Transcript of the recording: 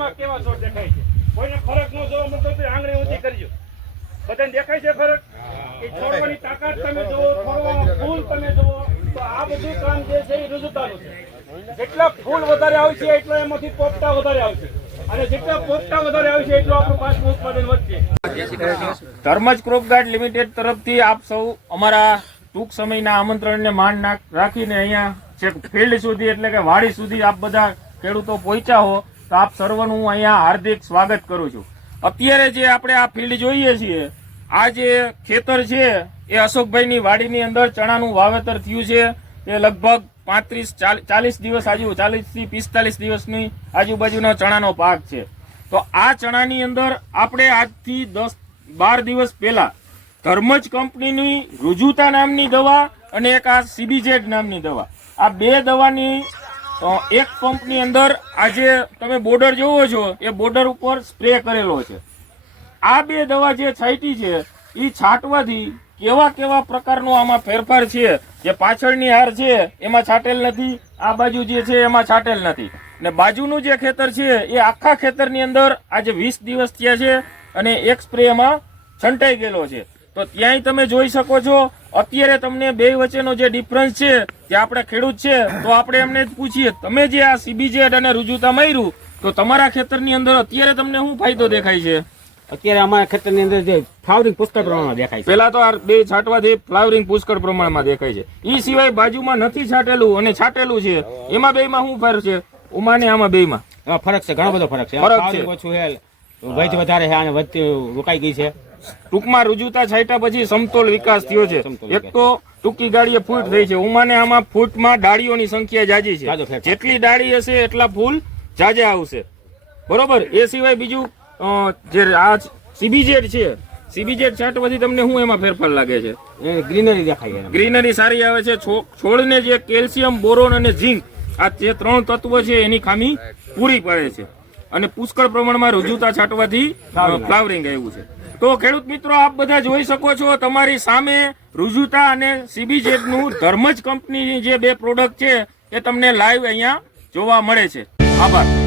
એમાં કેવા છોડ દેખાય છે? કોઈને ફરક ન જોવા મળતો તો આંગળી ઊંચી કરજો. બધાને દેખાય છે ફરક? એ છોડવાની તાકાત તમે જુઓ, થોડો ફૂલ તમે જુઓ, તો આ બધું કામ જે છે એ રુજુતાનું છે. જેટલા ફૂલ વધારે આવશે એટલા એમાંથી પોપટા વધારે આવશે, અને જેટલા પોપટા વધારે આવશે એટલું આપણું પાકનું ઉત્પાદન વધશે. ધર્મજ ક્રોપ ગાર્ડ લિમિટેડ તરફથી આપ સૌ અમારા ટૂંક સમયના આમંત્રણને માન રાખીને અહીંયા છેક ફિલ્ડ સુધી એટલે કે વાડી સુધી આપ બધા ખેડૂતો પહોંચ્યા હો, તો આપ સર્વનું હું અહીંયા હાર્દિક સ્વાગત કરું છું. અત્યારે જે આપણે આ ફિલ્ડ જોઈએ છીએ, આ જે ખેતર છે એ અશોકભાઈની વાડીની અંદર ચણાનું વાવેતર થયું છે. એ લગભગ 35-40 દિવસ 40 થી 45 દિવસની આજુબાજુનો ચણાનો પાક છે. તો આ ચણાની અંદર આપણે આજથી 10-12 દિવસ પહેલા ધર્મજ કંપનીની રુજુતા નામની દવા અને એક આ સીબીજેડ નામની દવા, આ બે દવાની એક પંપની અંદર આજે તમે બોર્ડર જોવો છો એ બોર્ડર ઉપર સ્પ્રે કરેલો છે. આ બે દવા જે છાંટી છે એ છાંટવાથી કેવા કેવા પ્રકારનો આમાં ફેરફાર છે. જે પાછળની હાર છે એમાં છાંટેલ નથી, આ બાજુ જે છે એમાં છાંટેલ નથી, ને બાજુનું જે ખેતર છે એ આખા ખેતરની અંદર આજે 20 દિવસ થયા છે અને એક સ્પ્રે એમાં છંટાઈ ગયેલો છે. તો ત્યાંય તમે જોઈ શકો છો. અત્યારે તમને બે વચ્ચેનો જે ડિફરન્સ છે તે આપણે ખેડૂત છે તો આપણે એમને જ પૂછીએ, તમે જે આ સીબીજેડ અને રુજુતા માર્યું તો તમારા ખેતરની અંદર અત્યારે તમને શું ફાયદો દેખાય છે? અત્યારે અમારા ખેતરની અંદર જે ફ્લાવરિંગ પુષ્કળ પ્રમાણમાં દેખાય છે. પેલા તો આ બે છાંટવાથી ફ્લાવરિંગ પુષ્કળ પ્રમાણમાં દેખાય છે. એ સિવાય બાજુમાં નથી છાંટેલું અને છાંટેલું છે, એમાં બેમાં શું ફરક છે? ઉમાને આમાં બેમાં ફરક છે, ઘણો બધો ફરક છે. ઓછું છે, વધ વધારે છે અને વધતી રોકાઈ ગઈ છે. ટૂંકમાં રુજુતા છાંટ્યા પછી સમતોલ વિકાસ થયો છે. એક તો ટૂંકી ડાળીએ ફૂટ થઈ છે. ઉમાને આમાં ફૂટમાં ડાળીઓની સંખ્યા જાજી છે. જેટલી ડાળી હશે એટલા ફૂલ જાજા આવશે, બરોબર. એ સિવાય બીજું જે આ સીબીજેડ છે, સીબીજેડ છાંટવાથી તમને શું એમાં ફેરફાર લાગે છે? ગ્રીનરી દેખાય, ગ્રીનરી સારી આવે છે. છોડને જે કેલ્શિયમ, બોરોન અને ઝીંક આ જે 3 તત્વો છે એની ખામી પૂરી પડે છે. અને પુષ્કળ પ્રમાણમાં રુજુતા છાંટવાથી ફ્લાવરિંગ આવ્યું છે. તો ખેડૂત મિત્રો આપ બધા જોઈ શકો છો તમારી સામે રુજુતા અને સીબીજેડ નું ધર્મજ કંપનીની જે બે પ્રોડક્ટ છે એ તમને લાઈવ અહીંયા જોવા મળે છે. આભાર.